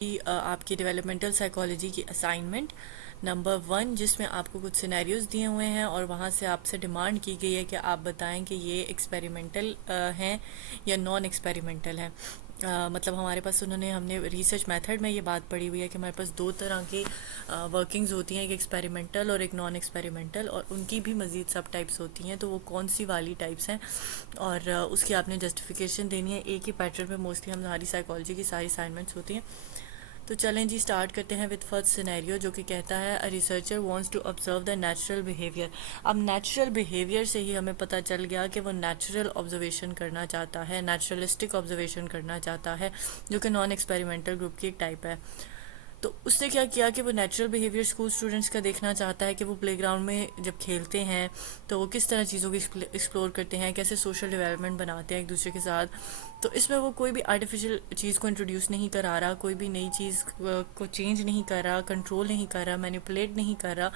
आपकी developmental psychology की assignment number 1, जिसमें आपको कुछ सिनेरियोज दिए हुए हैं और वहाँ से आपसे डिमांड की गई है कि आप बताएं कि ये एक्सपेरिमेंटल हैं या नॉन एक्सपेरिमेंटल हैं। मतलब हमारे पास हमने रिसर्च मेथड में ये बात पढ़ी हुई है कि हमारे पास दो तरह की वर्किंग्स होती हैं, एक एक्सपेरिमेंटल और एक नॉन एक्सपेरिमेंटल, और उनकी भी मज़ीद सब टाइप्स होती हैं। तो वो कौन सी वाली टाइप्स हैं और उसकी आपने जस्टिफिकेशन देनी है। एक ही पैटर्न पे मोस्टली हमारी साइकोलॉजी की सारी असाइनमेंट्स होती हैं। तो चलें जी, स्टार्ट करते हैं विद फर्स्ट सिनेरियो, जो कि कहता है a researcher wants to observe the natural behaviour. अब नेचुरल बिहेवियर से ही हमें पता चल गया कि वो नेचुरल ऑब्जर्वेशन करना चाहता है, नेचुरलिस्टिक ऑब्जर्वेशन करना चाहता है, जो कि नॉन एक्सपेरिमेंटल ग्रुप की एक टाइप है। तो उसने क्या किया कि वो नेचुरल बिहेवियर स्कूल स्टूडेंट्स का देखना चाहता है कि वो प्लेग्राउंड में जब खेलते हैं तो वो किस तरह चीज़ों को एक्सप्लोर करते हैं, कैसे सोशल डेवलपमेंट बनाते हैं एक दूसरे के साथ। तो इसमें वो कोई भी आर्टिफिशियल चीज़ को इंट्रोड्यूस नहीं करा रहा, कोई भी नई चीज़ को चेंज नहीं कर रहा, कंट्रोल नहीं कर रहा, मैनिपुलेट नहीं कर रहा।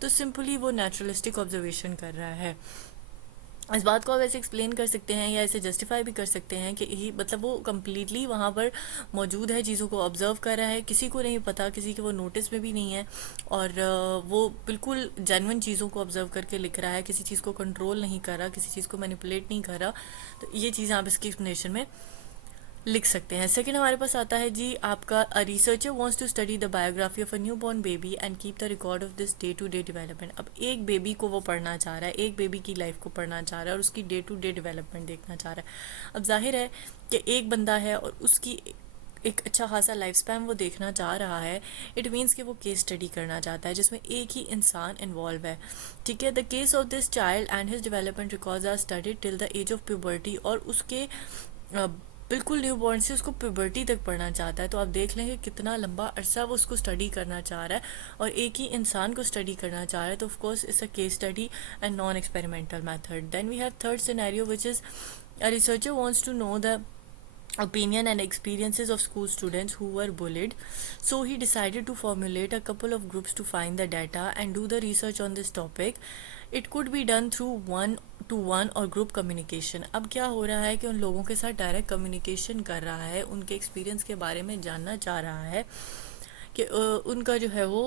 तो सिंपली वो नेचुरलिस्टिक ऑब्जर्वेशन कर रहा है। इस बात को आप ऐसे एक्सप्लेन कर सकते हैं या ऐसे जस्टिफाई भी कर सकते हैं कि ही मतलब वो कम्प्लीटली वहाँ पर मौजूद है, चीज़ों को ऑब्जर्व कर रहा है, किसी को नहीं पता, किसी के वो नोटिस में भी नहीं है, और वो बिल्कुल जेन्युइन चीज़ों को ऑब्जर्व करके लिख रहा है, किसी चीज़ को कंट्रोल नहीं कर रहा, किसी चीज़ को मैनिपुलेट नहीं कर रहा। तो ये चीज़ें आप इसकी एक्सप्लेनेशन में लिख सकते हैं। सेकंड हमारे पास आता है जी आपका, a researcher wants to study the biography of a new born baby and keep the record of this day to day development. अब एक बेबी को वो पढ़ना चाह रहा है, एक बेबी की लाइफ को पढ़ना चाह रहा है और उसकी डे टू डे डेवलपमेंट देखना चाह रहा है। अब जाहिर है कि एक बंदा है और उसकी एक अच्छा खासा लाइफ स्पैन वो देखना चाह रहा है। इट मीन्स कि वो केस स्टडी करना चाहता है जिसमें एक ही इंसान इन्वॉल्व है। ठीक है, the case of this child and his development records are studied till the age of puberty, और उसके बिल्कुल न्यू बॉर्न से उसको प्यूबर्टी तक पढ़ना चाहता है। तो आप देख लेंगे कितना लंबा अरसा वो उसको स्टडी करना चाह रहा है और एक ही इंसान को स्टडी करना चाह रहा है। तो of course it's a case study and non experimental method. Then we have third scenario which is a researcher wants to know the opinion and experiences of school students who were bullied. So he decided to formulate a couple of groups to find the data and do the research on this topic. It could be done through one to one और group communication. अब क्या हो रहा है कि उन लोगों के साथ डायरेक्ट कम्युनिकेशन कर रहा है, उनके एक्सपीरियंस के बारे में जानना चाह रहा है कि उनका जो है वो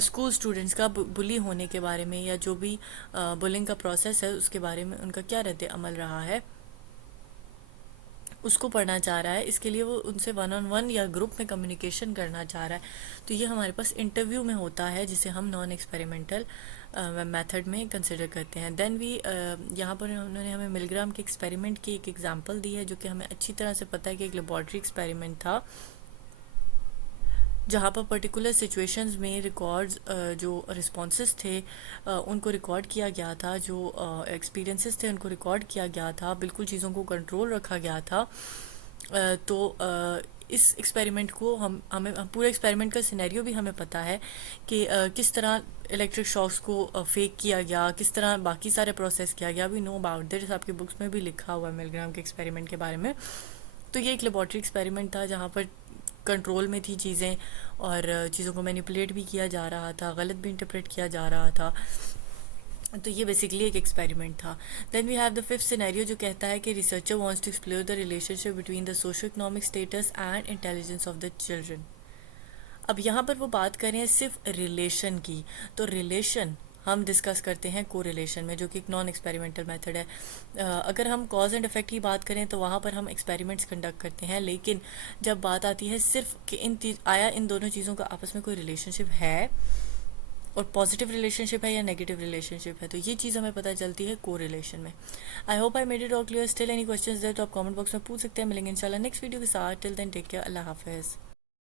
स्कूल स्टूडेंट्स का बुली होने के बारे में या जो भी बुलिंग का प्रोसेस है उसके बारे में उनका क्या रद्द अमल रहा है, उसको पढ़ना चाह रहा है। इसके लिए वो उनसे वन ऑन वन या ग्रुप में कम्युनिकेशन करना चाह रहा है। तो ये हमारे पास इंटरव्यू में होता है जिसे हम नॉन एक्सपेरिमेंटल मेथड में कंसिडर करते हैं। देन वी यहाँ पर उन्होंने हमें मिलग्राम के एक्सपेरिमेंट की एक एग्जांपल दी है, जो कि हमें अच्छी तरह से पता है कि एक लेबॉर्ट्री एक्सपेरिमेंट था जहाँ पर पर्टिकुलर सिचुएशंस में रिकॉर्ड्स जो रिस्पॉन्सेस थे उनको रिकॉर्ड किया गया था, जो एक्सपीरियंसेस थे उनको रिकॉर्ड किया गया था, बिल्कुल चीज़ों को कंट्रोल रखा गया था। इस एक्सपेरिमेंट को हमें पूरा एक्सपेरिमेंट का सिनेरियो भी हमें पता है कि किस तरह इलेक्ट्रिक शॉक्स को फेक किया गया, किस तरह बाकी सारे प्रोसेस किया गया। वी नो अबाउट दिस, आपकी बुक्स में भी लिखा हुआ है मिलग्राम के एक्सपेरिमेंट के बारे में। तो ये एक लेबॉर्ट्री एक्सपेरिमेंट था जहाँ पर कंट्रोल में थी चीज़ें और चीज़ों को मैनिपुलेट भी किया जा रहा था, गलत भी इंटरप्रेट किया जा रहा था। तो ये बेसिकली एक एक्सपेरिमेंट था। Then we have the fifth scenario, जो कहता है कि researcher wants to explore the relationship between the socio economic status and intelligence of the children. अब यहाँ पर वो बात कर रहे हैं सिर्फ रिलेशन की। तो रिलेशन हम डिस्कस करते हैं कोरिलेशन में, जो कि एक नॉन एक्सपेरिमेंटल मेथड है। अगर हम कॉज एंड इफेक्ट की बात करें तो वहाँ पर हम एक्सपेरिमेंट्स कंडक्ट करते हैं, लेकिन जब बात आती है सिर्फ कि इन दोनों चीज़ों का आपस में कोई रिलेशनशिप है और पॉजिटिव रिलेशनशिप है या नेगेटिव रिलेशनशिप है, तो ये चीज़ हमें पता चलती है कोरिलेशन में। I hope I made it all clear. Still any questions there तो आप कमेंट बॉक्स में पूछ सकते हैं। मिलेंगे इंशाल्लाह नेक्स्ट वीडियो के साथ। टिल देन टेक केयर, अल्लाह हाफिज़।